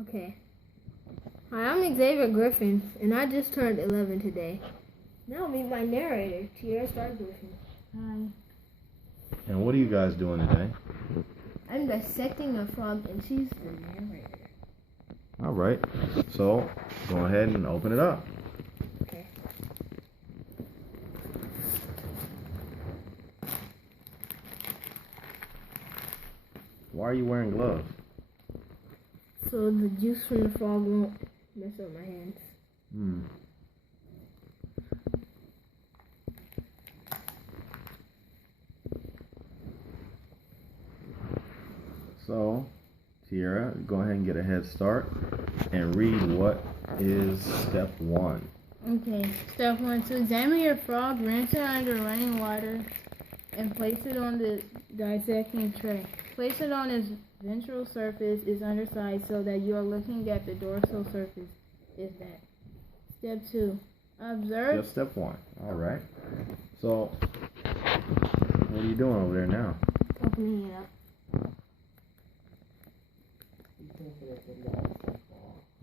Okay. Hi, I'm Xavier Griffin, and I just turned 11 today. Now meet my narrator, Tierra Star Griffin. Hi. And what are you guys doing today? I'm dissecting a frog, and she's the narrator. All right. So go ahead and open it up. Okay. Why are you wearing gloves? So the juice from the frog won't mess up my hands. So, Tierra, go ahead and get a head start and read what is step 1. Okay, step 1. To examine your frog, rinse it under running water and place it on the dissecting tray. Place it on its ventral surface, its underside, so that you are looking at the dorsal surface. Is that? Step 2. Observe. Just step 1. All right. So, what are you doing over there now? Opening it up.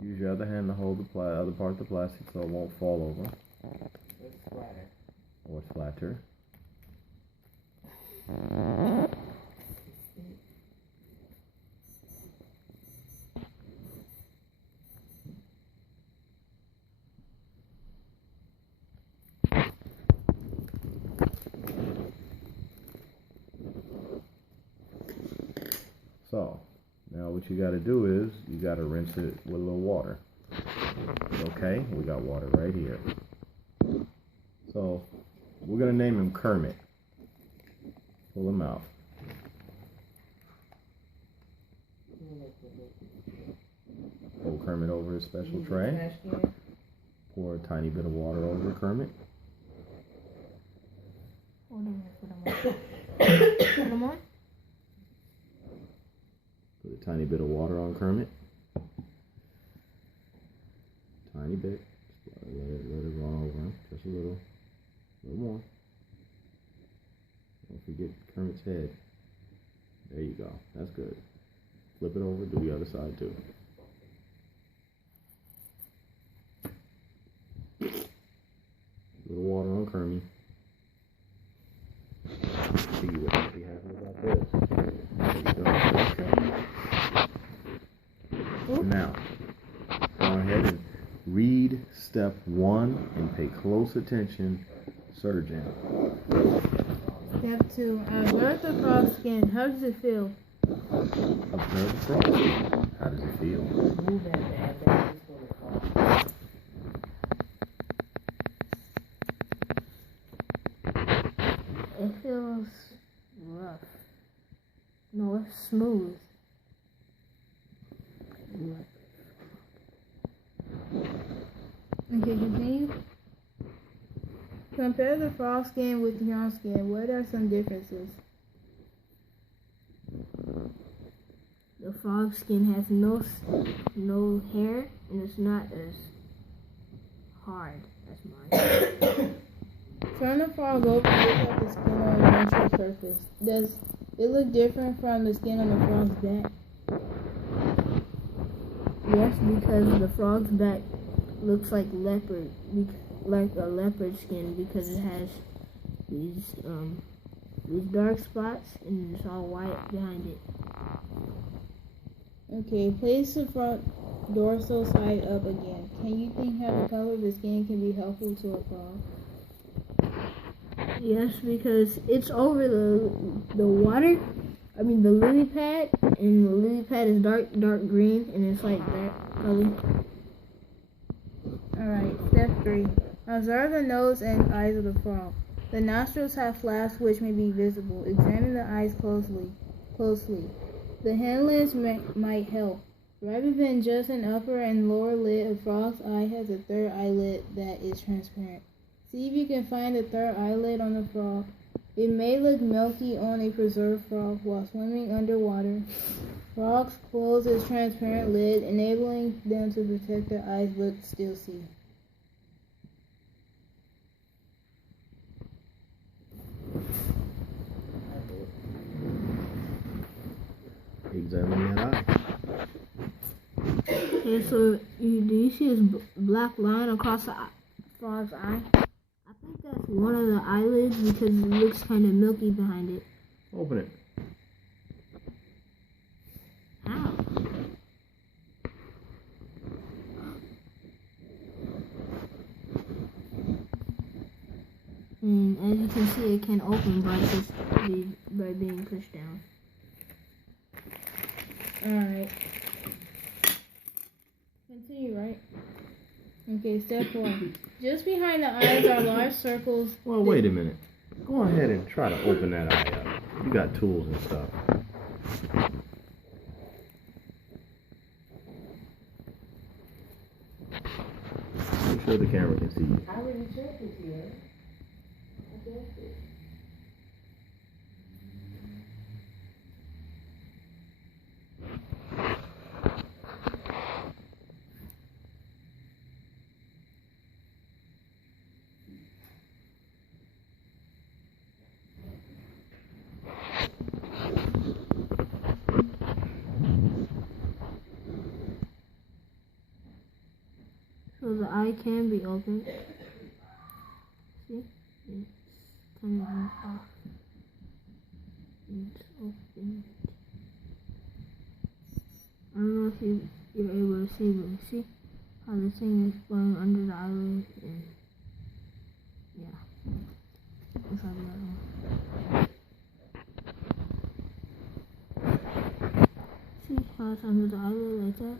Use your other hand to hold the other part of the plastic so it won't fall over. Or splatter. So, now what you got to do is, you got to rinse it with a little water. Okay, we got water right here. So, we're going to name him Kermit. Pull him out. Pull Kermit over his special tray. Pour a tiny bit of water over Kermit. Put them on. Put a tiny bit of water on Kermit. Tiny bit. Let it run over him. Just a little. A little more. Don't forget Kermit's head. There you go. That's good. Flip it over. Do the other side too. Little water on Kermit. See you would be happy about this. There you go. Now, go ahead and read step 1 and pay close attention, surgeon. Step 2. Observe the frog's skin. How does it feel? Observe the frog skin. How does it feel? It feels rough. No, it's smooth. Okay, continue. Compare the frog skin with human skin. What are some differences? The frog skin has no hair, and it's not as hard as mine. Turn the frog over and look at the skin on the ventral surface. Does it look different from the skin on the frog's back? Yes, because the frog's back looks like a leopard skin, because it has these dark spots and it's all white behind it. Okay, place the frog dorsal side up again. Can you think how the color of the skin can be helpful to a frog? Yes, because it's over the water. I mean the lily pad, and the lily pad is dark green, and it's like that color. Alright, step 3. Observe the nose and eyes of the frog. The nostrils have flaps which may be visible. Examine the eyes closely. The hand lens might help. Rather than just an upper and lower lid, a frog's eye has a third eyelid that is transparent. See if you can find the third eyelid on the frog. It may look milky on a preserved frog while swimming underwater. Frogs close its transparent lid, enabling them to protect their eyes but still see. Examine that eye. Okay, so do you see this black line across the frog's eye? I think that's one of the eyelids because it looks kind of milky behind it. Open it. How? And as you can see, it can open by being pushed down. Alright. Continue, right? Okay, step 4. Just behind the eyes are large circles. Well, wait a minute. Go ahead and try to open that eye up. You got tools and stuff. Make sure the camera can see you. I already checked it here. I checked it. So the eye can be opened. See? It's kind of off. It's open. I don't know if you're able to see, but see how the thing is going under the eyelid and yeah. Looks like that one. See how it's under the eyelid like that?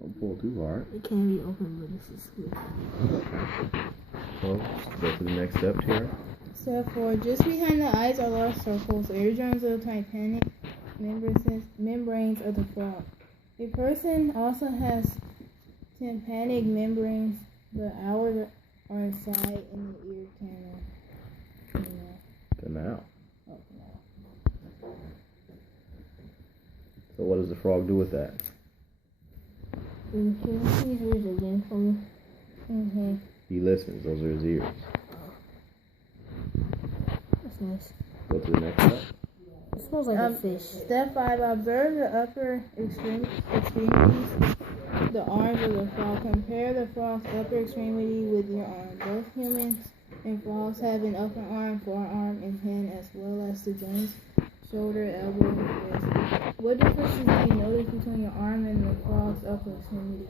Don't pull too hard. It can be open, but this is weird. So, go to the next step here. Step 4. Just behind the eyes are large circles, eardrums of the tympanic membranes of the frog. A person also has tympanic membranes. The hours are inside in the ear canal. Canal. So what does the frog do with that? Can you please read it again for me? Mm-hmm. He listens. Those are his ears. That's nice. Go to the next step. It smells like a fish. Step 5. Observe the upper extremities, the arms of the frog. Compare the frog's upper extremity with your arm. Both humans and frogs have an upper arm, forearm, and hand, as well as the joints, shoulder, elbow, and wrist. What differences do you notice between your arm and the frog's upper extremity?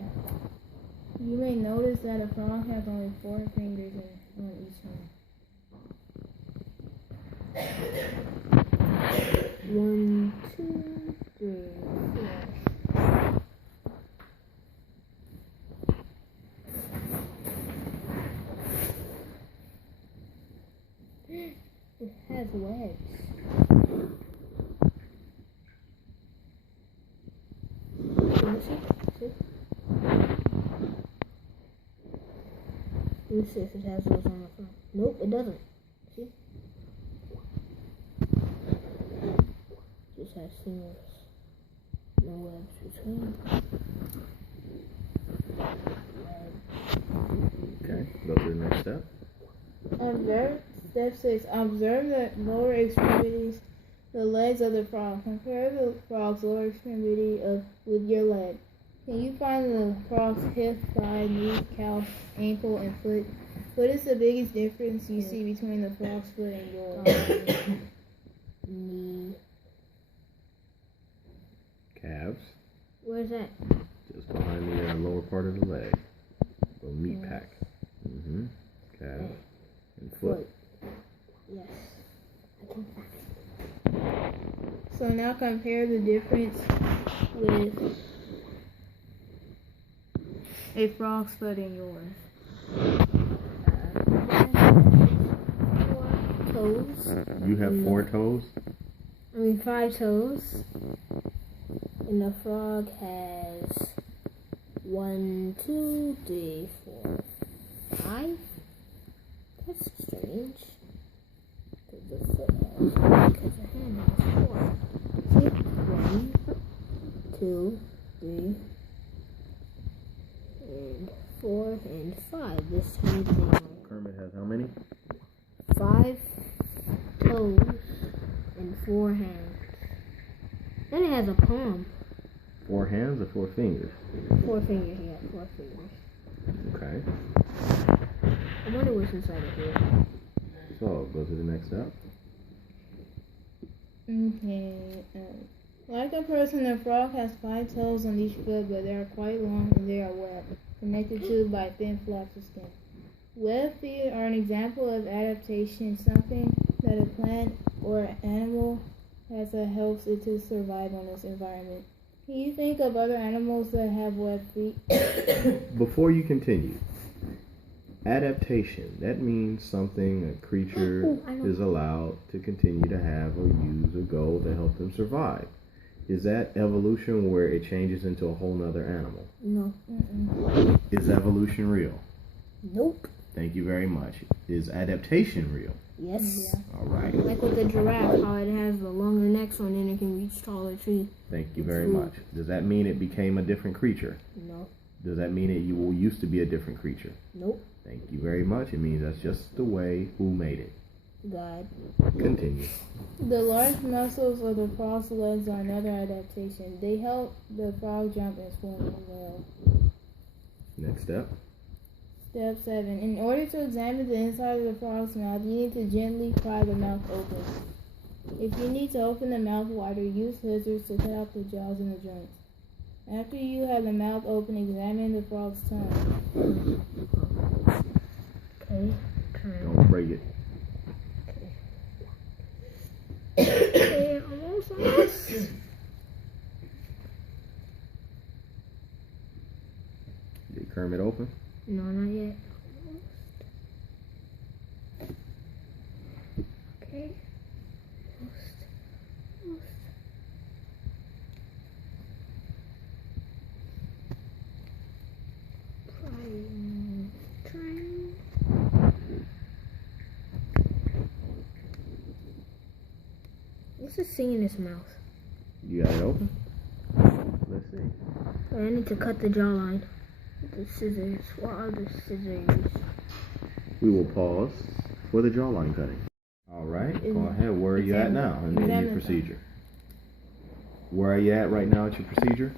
You may notice that a frog has only 4 fingers on each hand. 1, 2, 3, 4. It has webs. Let me see if it has those on the front. Nope, it doesn't. See? Just has fingers. No webs between. Okay. Go to the next step. Observe step 6. Observe the lower extremities, the legs of the frog. Compare the frog's lower extremity with your leg. Can you find the frog's hip, thigh, knee, calf, ankle, and foot? What is the biggest difference you see between the frog's foot and yours? Knee. Calves. Where's that? Just behind the lower part of the leg. Little meat pack. Mm-hmm. Calves. And foot. Yes. I can find it. So now compare the difference with a frog's foot and yours. 4 toes. You have 4 toes? 5 toes. And the frog has 1, 2, 3, 4, 5. That's strange. Because the foot has, because the hand has 4. See? 1, 2, 3, and 4, and 5. This tiny thing. Kermit has how many? 5 toes and 4 hands. Then it has a palm. 4 hands or 4 fingers? 4 fingers, yeah, 4 fingers. Okay. I wonder what's inside of here. So, go to the next step. Okay. Like a person, a frog has 5 toes on each foot, but they are quite long and they are webbed, connected to by thin flaps of skin. Webbed feet are an example of adaptation, something that a plant or animal has that helps it to survive in its environment. Can you think of other animals that have webbed feet? Before you continue, adaptation, that means something a creature is allowed to continue to have or use or go to help them survive. Is that evolution where it changes into a whole nother animal? No. Is evolution real? Nope. Thank you very much. Is adaptation real? Yes. All right. Like with the giraffe, how it has the longer neck so then it can reach taller trees. Thank you very much. Does that mean it became a different creature? No. Does that mean it used to be a different creature? Nope. Thank you very much. It means that's just the way. Who made it? God. Continue. The large muscles of the frog's legs are another adaptation. They help the frog jump and swim well. Next step. Step 7. In order to examine the inside of the frog's mouth, you need to gently pry the mouth open. If you need to open the mouth wider, use scissors to cut out the jaws and the joints. After you have the mouth open, examine the frog's tongue. Okay. Don't break it. Okay, almost. Did Kermit open? No, not yet. Okay. Almost. Trying. What's this thing in his mouth? You got it open? Let's see. I need to cut the jawline with the scissors. What are the scissors? We will pause for the jawline cutting. All right. Go ahead. Where are you at now in your procedure? Where are you at right now at your procedure?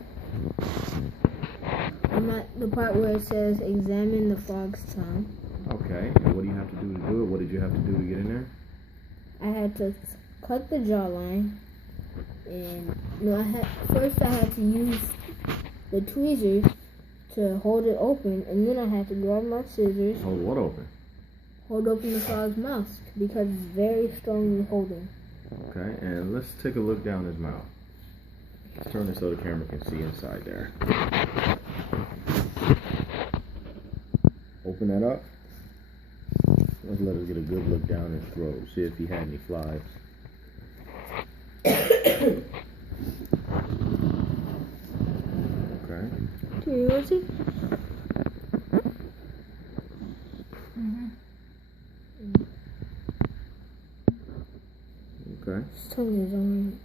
I'm at the part where it says examine the frog's tongue. Okay. And what do you have to do to do it? What did you have to do to get in there? I had to cut the jawline, and first I had to use the tweezers to hold it open, and then I had to grab my scissors. Hold what open? Hold open the frog's mouth because it's very strongly holding. Okay. And let's take a look down his mouth. Let's turn this so the camera can see inside there. Open that up. Let's let us get a good look down his throat. See if he had any flies. Okay. Curiosity? Okay. His tongue is orange.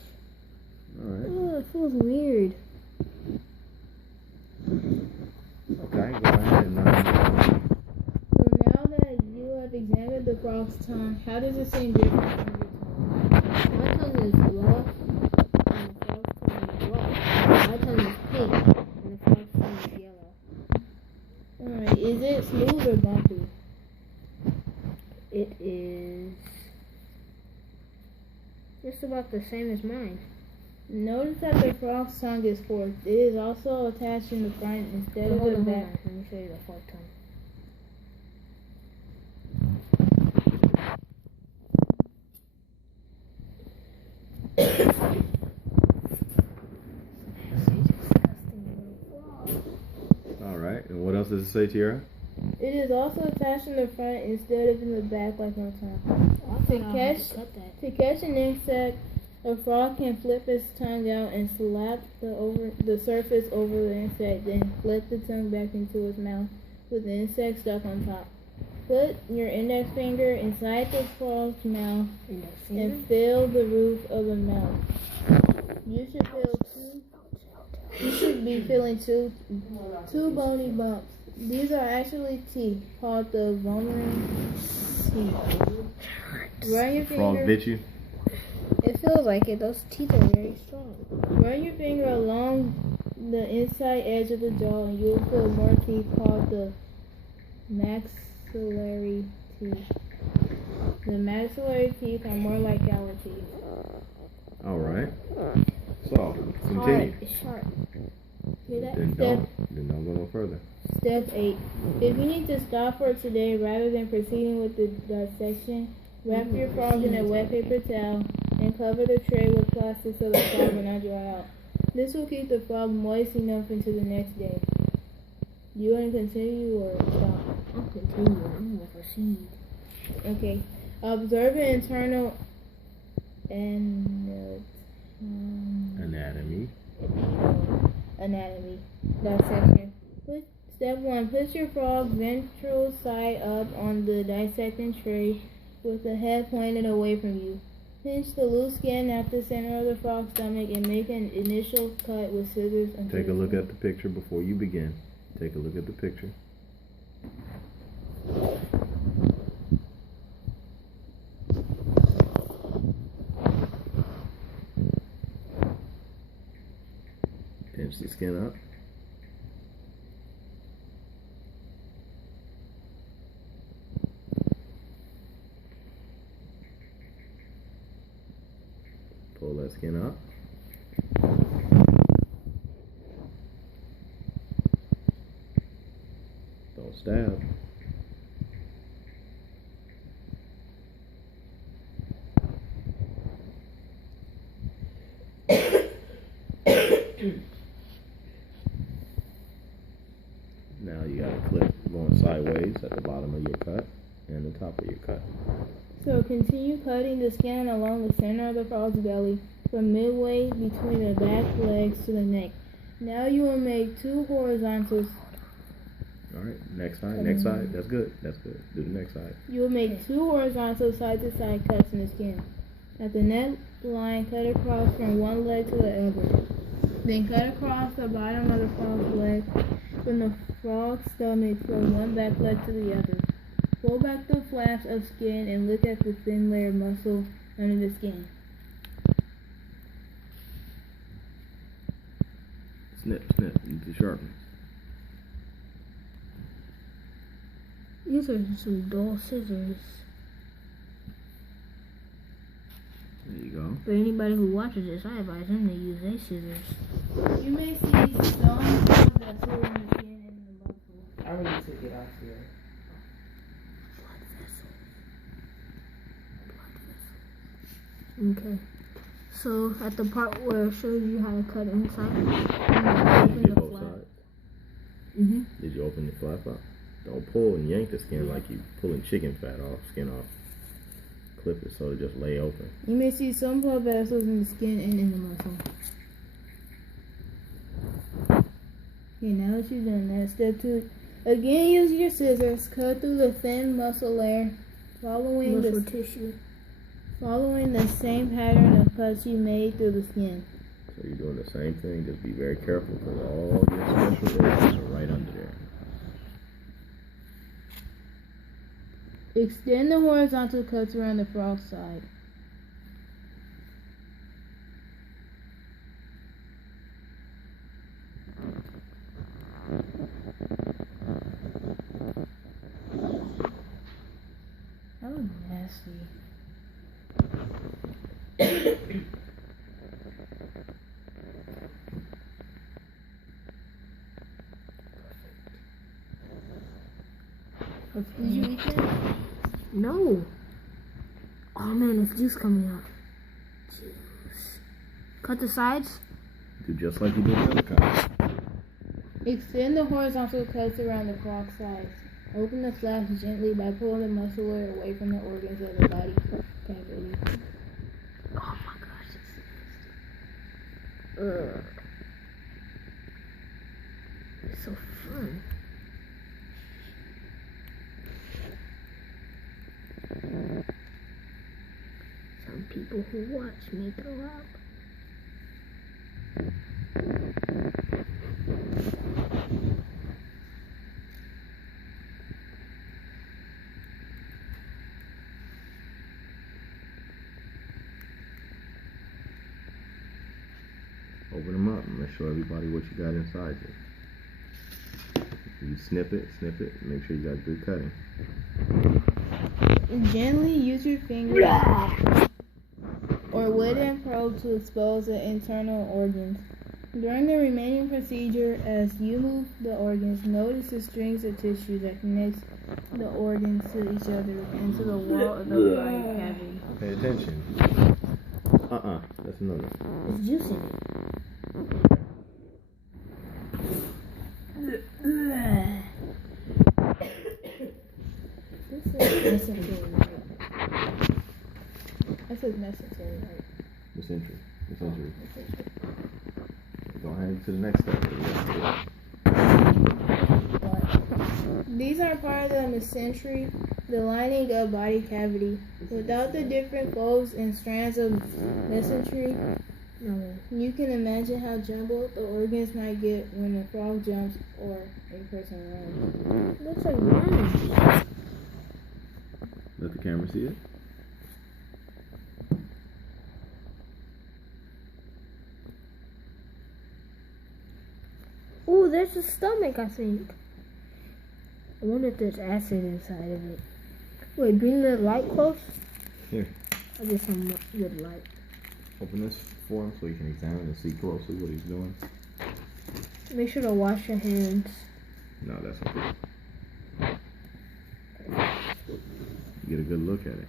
Alright. Oh, it feels weird. Okay, go ahead and So now that you have examined the frog's tongue, how does it seem different from your tongue? My tongue is rough, and the frog's tongue is rough. My tongue is pink, and the frog's tongue is yellow. Alright, is it smooth or bumpy? It is just about the same as mine. Notice that the frog's tongue is forked. It is also attached in the front instead of the back. Let me show you the forked tongue. Alright, and what else does it say, Tiara? It is also attached in the front instead of in the back like my tongue. I think I'll have catch- to cut that. To catch an insect, a frog can flip its tongue out and slap the surface over the insect, then flip the tongue back into its mouth with the insect stuck on top. Put your index finger inside the frog's mouth and feel the roof of the mouth. You should be feeling two bony bumps. These are actually teeth called the vomerine teeth. Run your Frog finger. bit you? It feels like it. Those teeth are very strong. Run your finger along the inside edge of the jaw, and you will feel more teeth called the maxillary teeth. The maxillary teeth are more like our teeth. All right. So, continue. Hard. It's sharp. Hear that? Then don't go no further. Step 8. If you need to stop for today rather than proceeding with the dissection, wrap your frog in a wet paper towel and cover the tray with plastic so the frog will not dry out. This will keep the frog moist enough into the next day. You want to continue or stop? I'll continue. I'm going to proceed. Okay. Observe the internal anatomy. Dissection. Step 1. Put your frog ventral side up on the dissecting tray with the head pointed away from you. Pinch the loose skin at the center of the frog's stomach and make an initial cut with scissors. Take a look at the picture before you begin. Take a look at the picture. Pinch the skin up. Pull that skin up. Don't stab. Now you got a clip going sideways at the bottom of your cut and the top of your cut. So continue cutting the skin along the center of the frog's belly from midway between the back legs to the neck. Now you will make 2 horizontals. Alright, next side, next side. That's good, that's good. Do the next side. You will make 2 horizontal side-to-side cuts in the skin. At the neck line, cut across from one leg to the other. Then cut across the bottom of the frog's leg from the frog's stomach from one back leg to the other. Pull back the flaps of skin and look at the thin layer of muscle under the skin. Snip, snip, into sharpness. These are some dull scissors. There you go. For anybody who watches this, I advise them to use their scissors. You may see some frogs that pull in the skin and the muscle. I already took it off here. Okay. So at the part where it shows you how to cut inside, Did you get both sides? Did you open the flap up? Don't pull and yank the skin like you pulling chicken fat off, skin off. Clip it so it just lay open. You may see some blood vessels in the skin and in the muscle. Okay, now that you've done that, step 2. Again, use your scissors. Cut through the thin muscle layer, following the same pattern of cuts you made through the skin. So you're doing the same thing. Just be very careful because all your special areas are right under there. Extend the horizontal cuts around the frog's side. That was nasty. Did you eat that? No. Oh man, it's juice coming out. Juice. Cut the sides. Do just like you did the other kind. Extend the horizontal cuts around the frog's sides. Open the flaps gently by pulling the muscle layer away from the organs of the body cavity. Oh my gosh, it's nasty. It's so fun. Some people who watch me throw up. Open them up and make sure everything everybody what you got inside you. You snip it, make sure you got good cutting. Gently use your fingers or wooden probe to expose the internal organs. During the remaining procedure, as you move the organs, notice the strings of tissue that connects the organs to each other and to the wall of the body cavity. Pay attention. That's another. It's juicy. This is necessary. This is necessary, right? Mesentery. Go ahead to the next step. These are part of the mesentery, the lining of body cavity. Without the different folds and strands of mesentery, you can imagine how jumbled the organs might get when a frog jumps or a person runs. Looks like worms. Let the camera see it. Ooh, there's a stomach, I think. I wonder if there's acid inside of it. Wait, bring the light close. Here. I'll get some good light. Open this for him so you can examine and see closely what he's doing. Make sure to wash your hands. No, that's okay. Get a good look at it.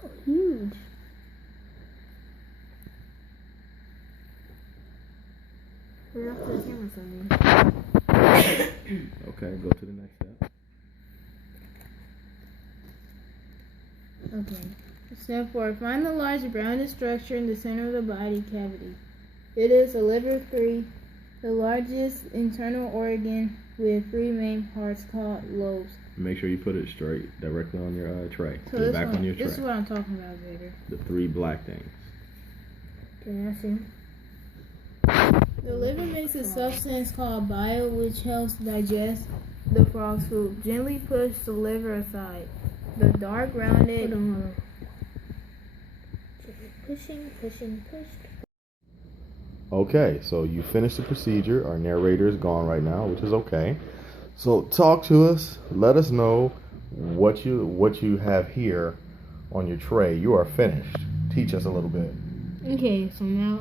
So huge. We're off the camera somewhere. Okay, go to the next step. Okay. Step 4. Find the large brownish structure in the center of the body cavity. It is the liver 3, the largest internal organ with 3 main parts called lobes. Make sure you put it straight, directly on your tray. So Put it back on your tray. this is what I'm talking about, Vader. The 3 black things. Can I see? The liver makes a substance called bile, which helps digest the frog's food. Gently push the liver aside. The dark rounded. Hold on. Pushing. Okay, so you finished the procedure. Our narrator is gone right now, which is okay. So talk to us. Let us know what you have here on your tray. You are finished. Teach us a little bit. Okay, so now,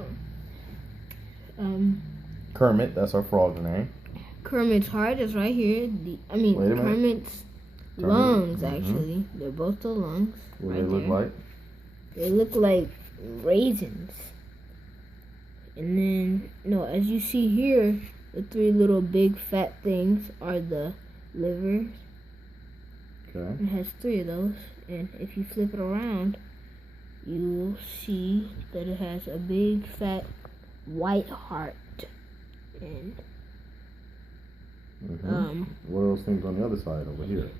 Kermit, that's our frog's name. Kermit's heart is right here. Wait a minute. Kermit's lungs, actually. They're both the lungs. What do right they look there. like? They look like raisins. And then, as you see here, the 3 little big fat things are the livers. Okay. It has 3 of those. And if you flip it around, you'll see that it has a big fat white heart. And what are those things on the other side over here?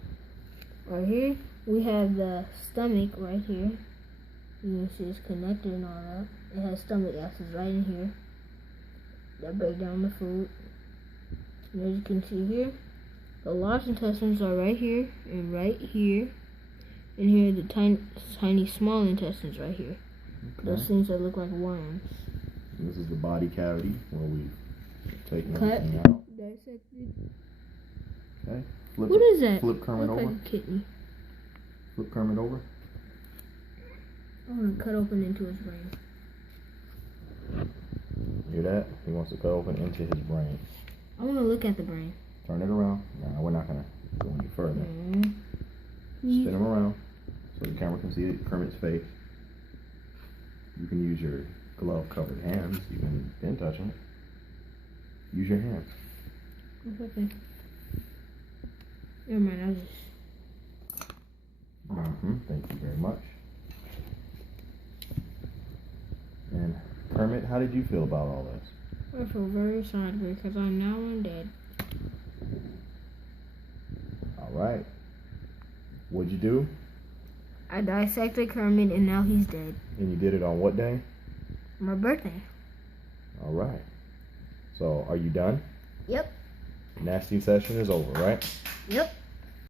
right here, we have the stomach right here. You can see it's connected and all that. It has stomach acids right in here that break down the food. And as you can see here, the large intestines are right here and right here. And here are the tiny small intestines right here. Okay. Those things that look like worms. And this is the body cavity where we've taken Cut. everything out. Dissected. Okay. Flip What it. is that? Flip Kermit Looks over. like a kidney. Flip Kermit over. I want to cut open into his brain. Hear that? He wants to cut open into his brain. I want to look at the brain. Turn it around. No, we're not gonna go any further. Mm. Spin him around so the camera can see Kermit's face. You can use your glove-covered hands. You can been touching it. Use your hands. It's okay. Never mind, I'll just... Thank you very much. And Kermit, how did you feel about all this? I feel very sorry because I'm now undead. All right. What'd you do? I dissected Kermit and now he's dead. And you did it on what day? My birthday. All right. So, are you done? Yep. Nasty session is over, right? Yep.